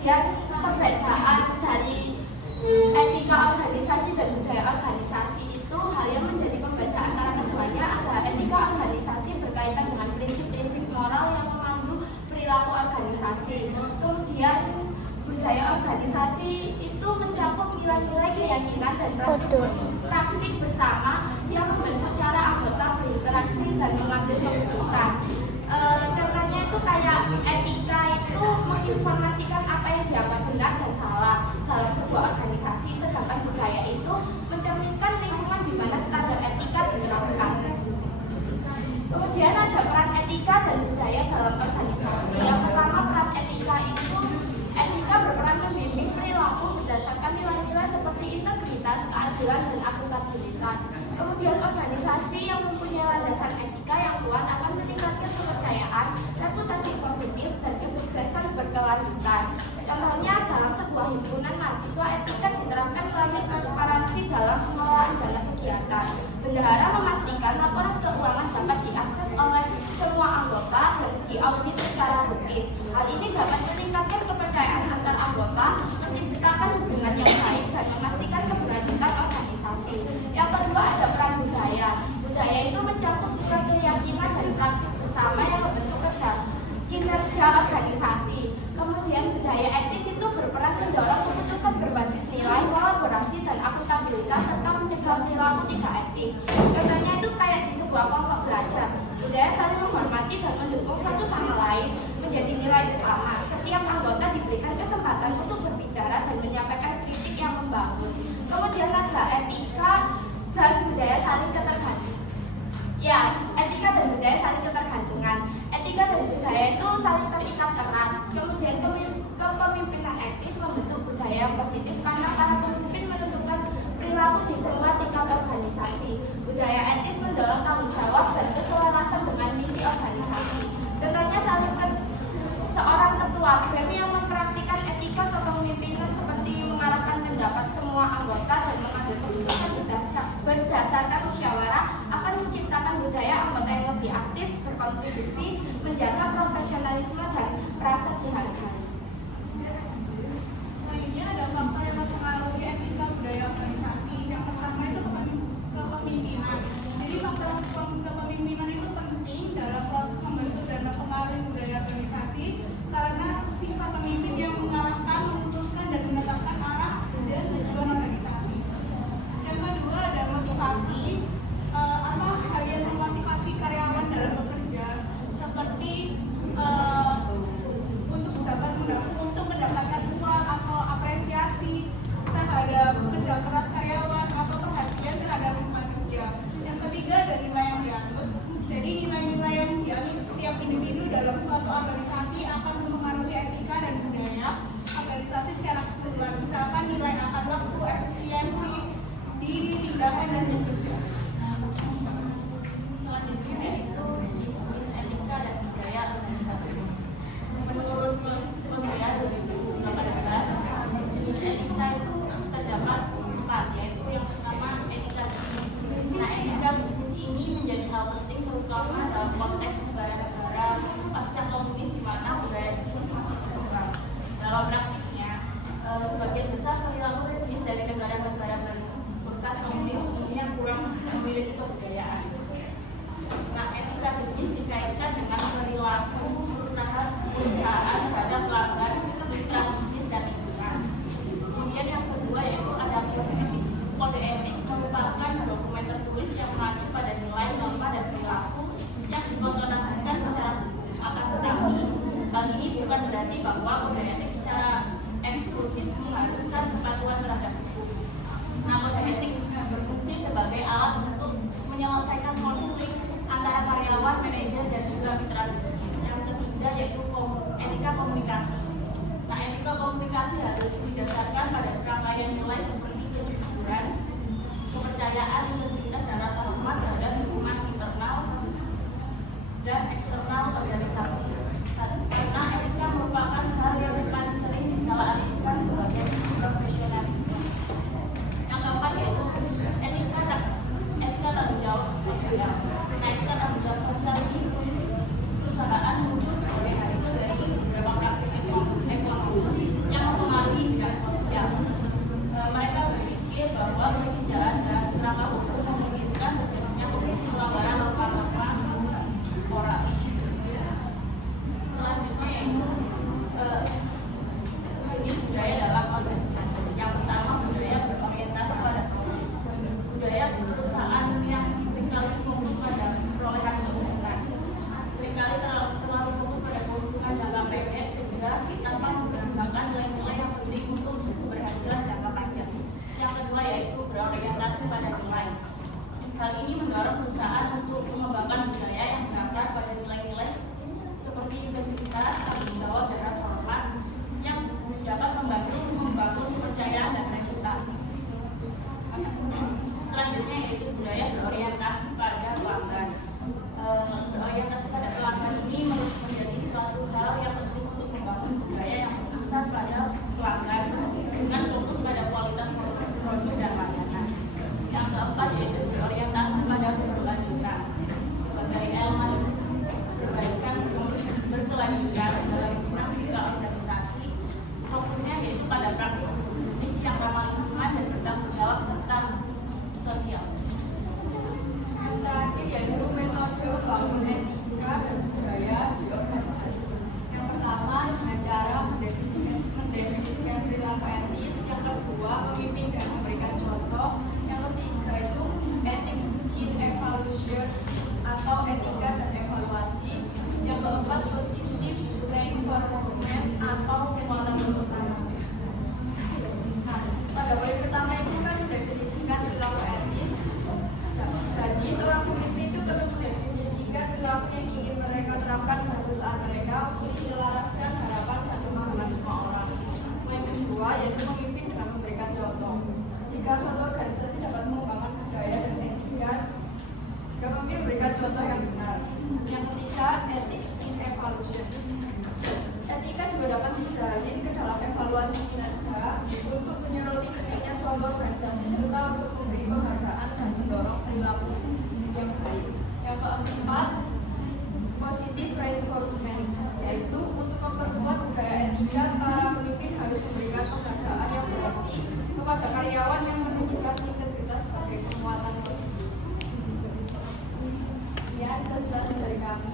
Kemudian perbedaan dari etika organisasi dan budaya organisasi itu hal yang menjadi pembeda antara keduanya adalah etika organisasi berkaitan dengan prinsip-prinsip moral yang memandu perilaku organisasi. Kemudian budaya organisasi itu mencakup nilai-nilai keyakinan dan praktik bersama yang membentuk cara anggota berinteraksi dan mengambil keputusan. Contohnya itu kayak etika itu menginformasikan apa yang dianggap benar dan salah dalam sebuah organisasi, sedangkan budaya itu mencerminkan lingkungan di mana standar etika diterapkan. Kemudian ada peran etika dan budaya dalam organisasi. Yang pertama, peran etika itu etika berperan membimbing perilaku berdasarkan nilai-nilai seperti integritas, keadilan, dan akuntabilitas. Kemudian organisasi yang mempunyai landasan etika yang kuat akan meningkatkan kepercayaan, reputasi positif, dan kesuksesan berkelanjutan. Contohnya dalam sebuah himpunan mahasiswa, etika diterapkan melalui transparansi dalam pengelolaan dana kegiatan. Bendahara memastikan laporan keuangan dapat diakses oleh semua anggota dan diaudit secara rutin. Hal ini dapat meningkatkan kepercayaan antar anggota, menciptakan hubungan yang baik, dan memastikan keberlanjutan organisasi. Yang kedua ada peran budaya. Budaya itu mencakup keyakinan dan praktik bersama yang membentuk kinerja organisasi. Kemudian budaya etis itu berperan mendorong keputusan berbasis nilai, kolaborasi, dan akuntabilitas serta mencegah perilaku tidak etis. Contohnya itu kayak di sebuah kelompok belajar. Budaya saling menghormati dan mendukung satu sama lain menjadi nilai utama. Setiap anggota diberikan kesempatan untuk berbicara dan menyampaikan kritik yang membangun. Kemudian ada etika dan budaya saling ketergantungan. Ya, etika dan budaya saling ketergantungan. Etika dan budaya itu saling terikat erat. Kemudian kepemimpinan etis membentuk budaya yang positif karena para pemimpin menentukan perilaku di semua tingkat organisasi. Budaya etis mendorong tanggung jawab dan keselarasan dengan misi organisasi. Contohnya seorang ketua BEM yang mempraktikkan etika kepemimpinan seperti mengarahkan pendapat semua anggota dan mengambil keputusan berdasarkan musyawarah akan menciptakan budaya anggota yang lebih aktif, berkontribusi, menjaga profesionalisme dan merasa dihargai. Selanjutnya ada faktor yang mempengaruhi etika budaya organisasi. Yang pertama itu kepemimpinan. Jadi faktor kepemimpinan itu penting dalam proses membentuk dan mempengaruhi budaya organisasi karena sifat pemimpin yang mengarahkan, memutuskan, dan menetapkan arah dan tujuan organisasi. Yang kedua ada motivasi. Hal yang memotivasi karyawan dalam bekerja seperti untuk mendapatkan uang atau apresiasi terhadap kerja keras karyawan atau perhatian terhadap lingkungan kerja. Yang ketiga ada nilai yang dianut. Jadi nilai-nilai yang dianut tiap individu dalam suatu organisasi akan mempengaruhi etika dan budaya organisasi secara keseluruhan. Misalkan nilai akan waktu, efisiensi, diri, tindakan, dan bekerja. Selanjutnya yaitu jenis-jenis etika dan budaya organisasi. Menurut Kementerian 2018, jenis etika itu terdapat 4, yaitu yang pertama etika bisnis. Nah, etika bisnis ini menjadi hal penting terutama dalam konteks negara-negara pasca komunis di mana budaya bisnis masih berkembang. Dalam praktiknya, sebagian besar perilaku bisnis dari negara-negara bekas komunis umumnya kurang memiliki kebudayaan. Nah, etika bisnis dikaitkan dengan perilaku perusahaan terhadap pelanggan, mitra bisnis, dan lingkungan. Kemudian yang kedua yaitu ada kode etik. Kode etik merupakan dokumen tertulis yang mengacu pada nilai, norma, dan perilaku yang dikonotasikan secara hukum. Akan tetapi, hal ini bukan berarti bahwa kode etik secara eksklusif mengharuskan kepatuhan terhadap hukum. Nah, kode etik berfungsi sebagai alat untuk menyelesaikan konflik antara karyawan, manajer, dan juga mitra bisnis. Yang ketiga yaitu etika komunikasi. Nah, etika komunikasi harus didasarkan pada serangkaian nilai seperti kejujuran, kepercayaan, integritas, dan rasa hormat terhadap lingkungan internal dan eksternal organisasi. Karena etika merupakan hal yang paling sering disalahartikan sebagai profesionalisme. Yang keempat yaitu etika tanggung jawab sosial. Nah, etika tanggung jawab sosial ini perusahaan muncul sebagai hasil dari beberapa praktik ekonomi yang pelanggan dengan fokus pada kualitas produk dan layanan. Yang keempat yaitu berorientasi pada berkelanjutan sebagai elemen perbaikan berkelanjutan dalam dinamika organisasi. Fokusnya yaitu pada praktik bisnis yang ramah lingkungan dan bertanggung jawab serta sosial. Yang terakhir yaitu metode membangun etika dan budaya di organisasi. Yang pertama dengan cara mendefinisikan perilaku etis. Yang kedua memimpin dan memberikan contoh. Yang ketiga itu ethics in evaluation atau etika dan evaluasi. Yang keempat positive reinforcement atau penguatan positif. Nah, pada poin pertama itu kan mendefinisikan perilaku etis. Jadi seorang pemimpin itu perlu mendefinisikan perilaku yang ingin mereka terapkan pada perusahaan mereka untuk menyelaraskan harapan dan kemauan semua orang. Poin kedua yaitu memimpin dengan memberikan contoh. Jika suatu organisasi dapat mengembangkan budaya dan etika, jika pemimpin memberikan contoh yang benar. Yang ketiga, ethics in evaluation. Etika juga dapat dijalin ke dalam evaluasi kinerja untuk menyoroti pentingnya suatu organisasi serta untuk memberi penghargaan dan mendorong